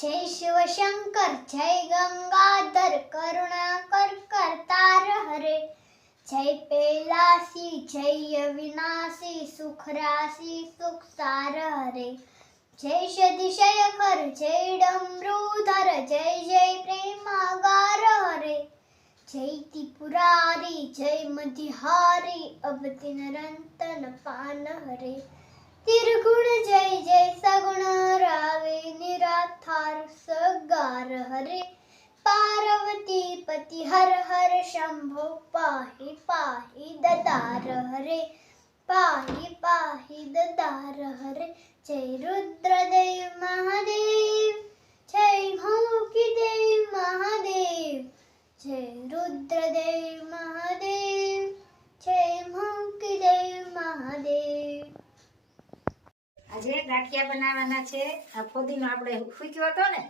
जय शिव शंकर जय गंगाधर करुणाकर करतार हरे जय पैलासी जय अविनाशी सुख राशि सुख सार हरे जय सदिशयखर जय डमरूधर जय जय प्रेमागार हरे जय त्रिपुरारी जय मधिहारी अवति निरंतन पान हरे त्रिगुण जय जय सगुण रावे निराधार सगार हरे पार्वती पति हर हर शंभो पाहि पाहि ददार हरे पाहि पाहि ददार हरे जय रुद्रदेव महादेव जय देव महादेव जय रुद्रदेव महादेव जय देव महादेव। આજે ગાંઠિયા બનાવવાના છે। આ ફોદીનો આપણે ફૂક્યો હતો ને,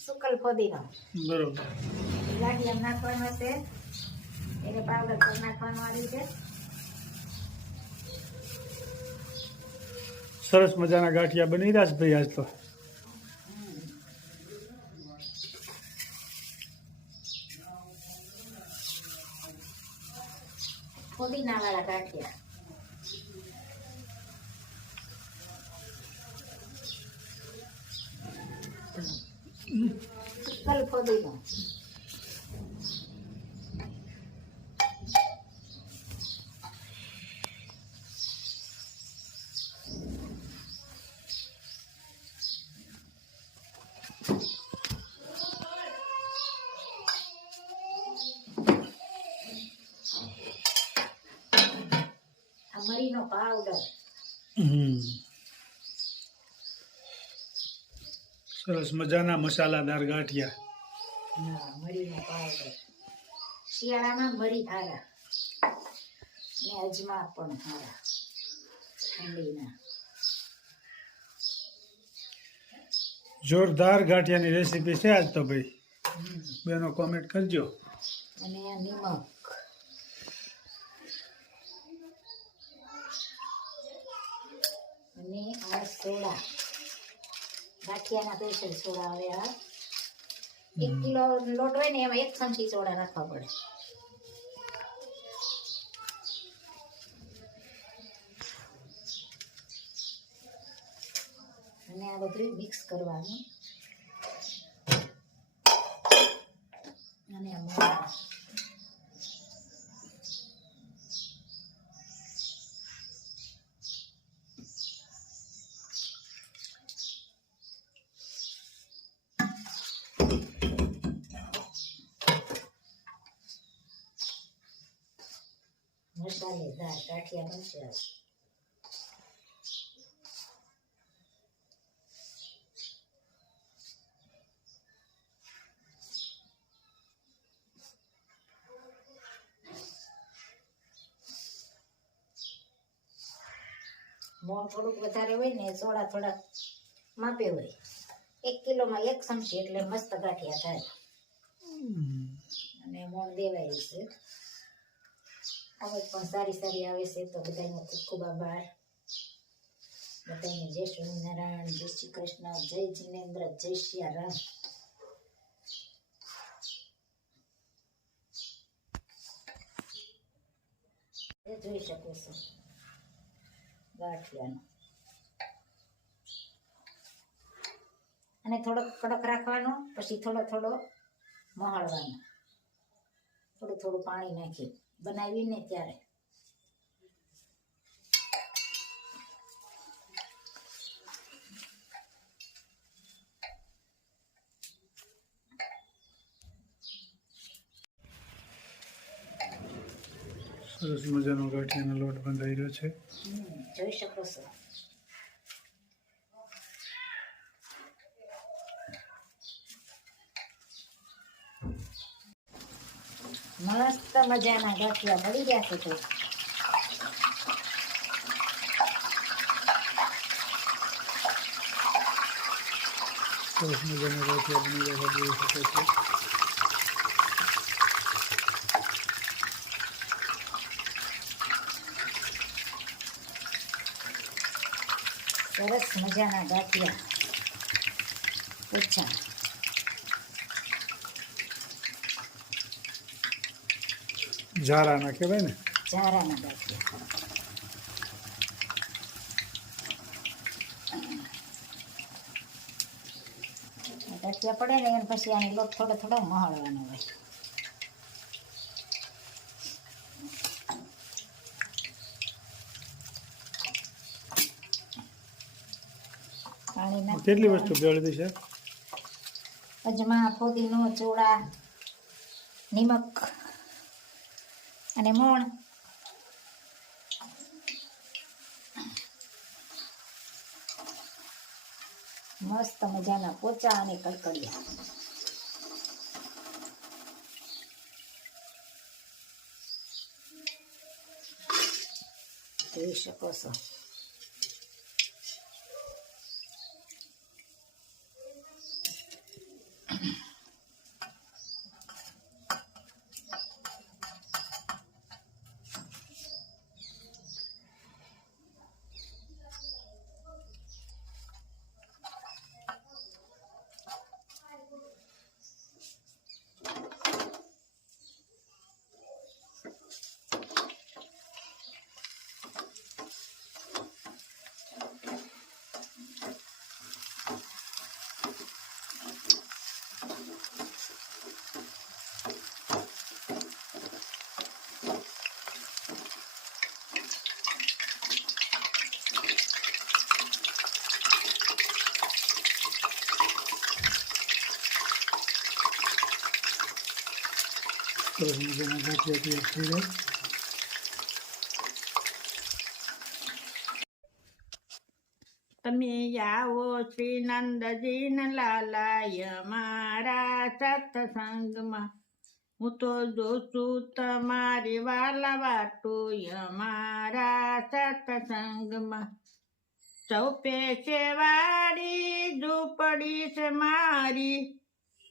સુકલ ફોદીનો, બરોબર, ગાંઠિયા નાખવાનો છે, એને પાવડર પર નાખવાનું આ રીતે। સરસ મજાના ગાંઠિયા બની રહ્યા છે ભાઈ આજ તો। ફોદીના વાળા ગાંઠિયા। સુકલ ફોદીનો આ મરીનો પાવડર, સરસ મજાના મસાલાદાર ગાંઠિયા। હા, મરીનો પાવડર। શિયાળામાં મરી હારા અને અજમા પણ હારા ઠંડીના। જોરદાર ગાંઠિયાની રેસીપી છે આજ તો ભાઈ, બેનો કોમેન્ટ કરજો। અને આ નિમક અને આ સોડા, ગાંઠિયાના સ્પેશિયલ સોડા આવે। આ 1 કિલો લોટ હોય ને એમાં 1 ચમચી સોડા નાખવા પડે। અને આ બધું મિક્સ કરવાનું। અને આ મોડા મસાલેદાર ગાંઠિયા બનશે। મોણ થોડુંક વધારે હોય ને, સોડા થોડા માપે હોય। 1 કિલોમાં 1 ચમચી એટલે મસ્ત ગાંઠિયા થાય। અને મોણ દેવાય છે। અવાજ પણ સારી આવે છે, તો બધાનો ખૂબ ખૂબ આભાર। બધાને જય સ્વામિનારાયણ, જય શ્રી કૃષ્ણ, જય જિનેન્દ્ર, જય સિયારામ। જોઈ શકો છો ગાંઠિયાનો। અને થોડોક કડક રાખવાનો, પછી થોડો મહળવાનો, થોડું પાણી નાખી બનાવીને ત્યારે। સરસ મજાનો ગાંઠિયાનો લોટ બંધાઈ રહ્યો છે, જોઈ શકો છો। મસ્ત મજાના ગાંઠિયા બળી ગયા છે। તો સરસ મજાના ગાંઠિયા બની રહ્યા છે, જોઈ શકો છો। સરસ મજાના ગાંઠિયા। પોચા. ઝારાના કહેવાય ને. ઝારાના ગાંઠિયા. ગાંઠિયા પડે ને એને પછી આની લોટ થોડો થોડો મહળવાનો હોય. પાણી નાખી કેટલી વસ્તુ ભેળવી છે? અજમા, ફોદીનો, ચોળા, નિમક અને મોણ. મસ્ત મજાના પોચા અને કડકડિયા. જોઈ શકો છો. સરસ મજાના ગાંઠિયા તૈયાર થઈ જાય. તમે આવો શ્રી નંદજી લાલાય મારા સત્સંગમાં. હું તો જોશું તમારી વાલા વાટુય મારા સત્સંગમાં. સૌ પેશે વાળી ઝૂંપડી છે મારી,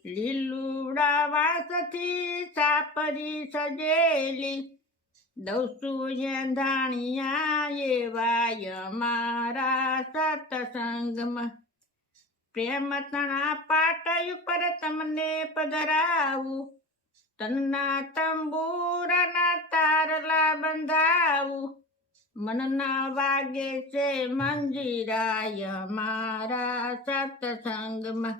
લીલુડા વાસથી સાપરી સજેલી. દઉસું ધાણિયા એવાય મારા સત્સંગમાં. પ્રેમ તણા પાટ ઉપર તમને પધરાવું, તનના તંબુરાના તારલા બંધાવું. મનના વાગે છે મંજીરાય મારા સત્સંગમાં.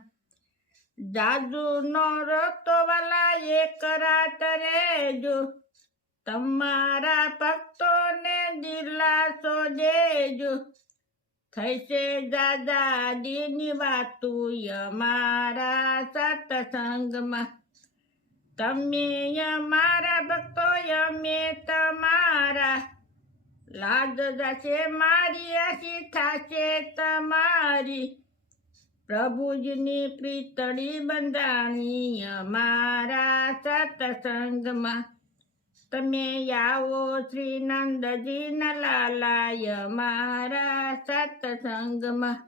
જાદુ નો રતો વાલા એક રાત રેજો, તમારા ભક્તોને દિલાસો દેજો. થઈશે દાદાજીની વાતુય મારા સત્સંગમાં. તમે અમારા ભક્તો અમે તમારા, લાજ જશે મારી આશી થશે તમારી. પ્રભુજીની પ્રીતળી બંધાણી અમારા સત્સંગમાં. તમે આવો શ્રી નંદજી લાલાય મારા સત્સંગમાં.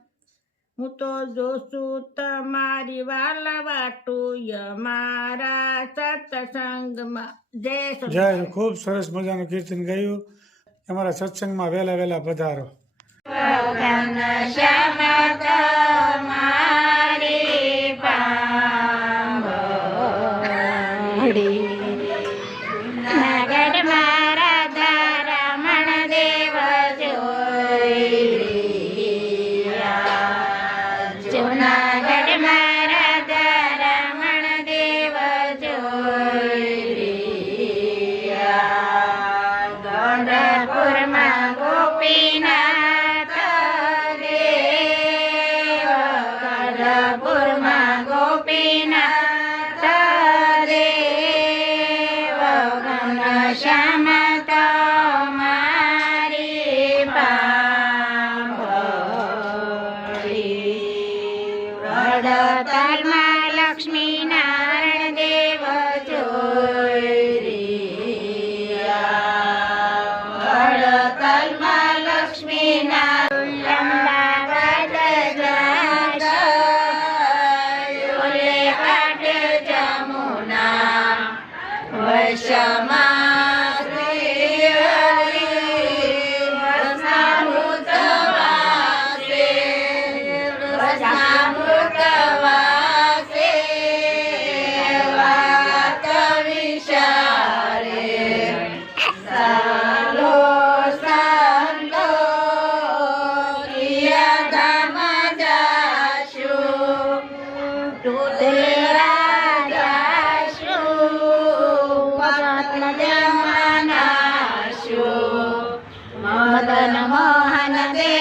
હું તો જોશું તમારી વાલા વાટુય મારા સત્સંગમાં. જય ખૂબ સરસ મજાનું કીર્તન ગાયું. અમારા સત્સંગમાં વહેલા વહેલા પધારો. લક્ષ્મી નારાયણ દેવ વડતાલમાં લક્ષ્મી નારાયણ કાઢે જમુના વૈશમાં. Bye. મોહન દેવ